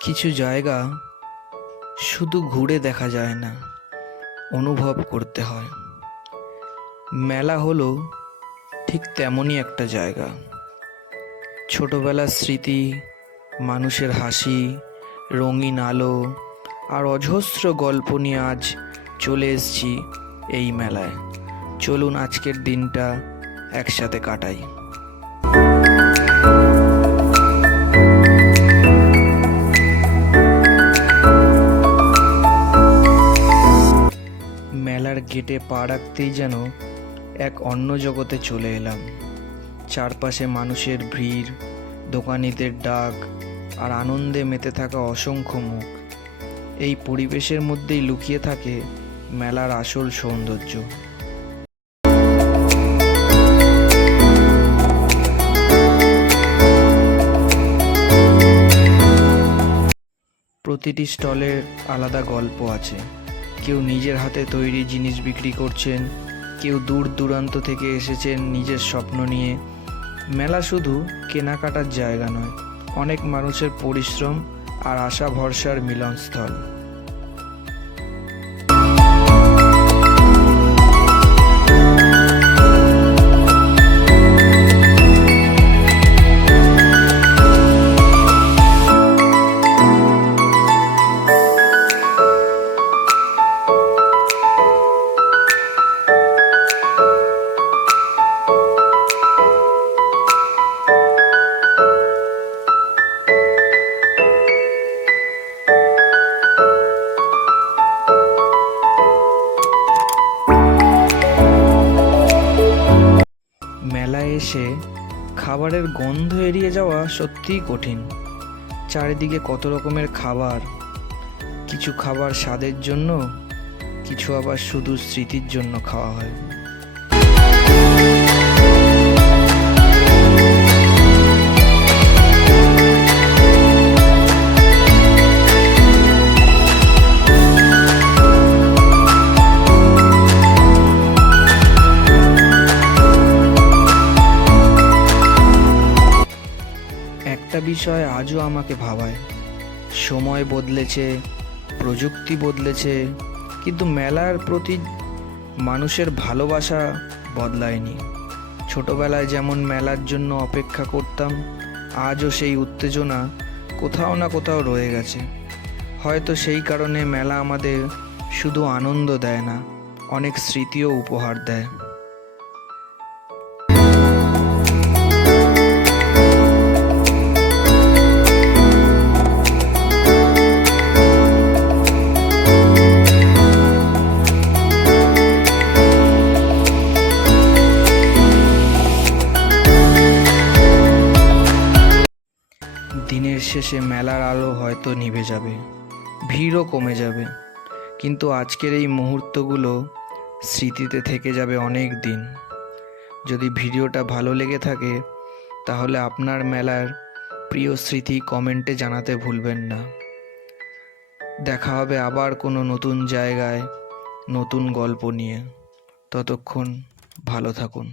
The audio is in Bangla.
কিছু জায়গা শুধু ঘুরে দেখা যায় না, অনুভব করতে হয়। মেলা হলো ঠিক তেমনই একটা জায়গা। ছোটবেলার স্মৃতি, মানুষের হাসি, রঙিন আলো আর অজস্র গল্প নিয়ে আজ চলে এসেছি এই মেলায়। চলুন আজকের দিনটা একসাথে কাটাই। মেলার গেটে পা রাখতেই যেন এক অন্য জগতে চলে এলাম। চারপাশে মানুষের ভিড়, দোকানিদের ডাক আর আনন্দে মেতে থাকা অসংখ্য মুখ। এই পরিবেশের মধ্যেই লুকিয়ে থাকে মেলার আসল সৌন্দর্য। প্রতিটি স্টলের আলাদা গল্প আছে। কেউ নিজের হাতে তৈরি জিনিস বিক্রি করছেন, কেউ দূর দূরান্ত থেকে এসেছেন নিজের স্বপ্ন নিয়ে। মেলা শুধু কেনাকাটার জায়গা নয়, অনেক মানুষের পরিশ্রম আর আশা ভরসার মিলনস্থল। মেলায় এসে খাবারের গন্ধ এড়িয়ে যাওয়া সত্যিই কঠিন। চারিদিকে কত রকমের খাবার, কিছু খাবার স্বাদের জন্য, কিছু আবার শুধু স্মৃতির জন্য খাওয়া হয়। একটা বিষয় আজও আমাকে ভাবায়, সময় বদলেছে, প্রযুক্তি বদলেছে, কিন্তু মেলার প্রতি মানুষের ভালোবাসা বদলায়নি। ছোটবেলায় যেমন মেলার জন্য অপেক্ষা করতাম, আজও সেই উত্তেজনা কোথাও না কোথাও রয়ে গেছে। হয়তো সেই কারণে মেলা আমাদের শুধু আনন্দ দেয় না, অনেক স্মৃতিও উপহার দেয়। দিনের শেষে মেলার আলো হয়তো নিভে যাবে, ভিড়ও কমে যাবে, কিন্তু আজকের এই মুহূর্তগুলো স্মৃতিতে থেকে যাবে অনেক দিন। যদি ভিডিওটা ভালো লেগে থাকে তাহলে আপনার মেলার প্রিয় স্মৃতি কমেন্টে জানাতে ভুলবেন না। দেখা হবে আবার কোনো নতুন জায়গায়, নতুন গল্প নিয়ে। ততক্ষণ ভালো থাকুন।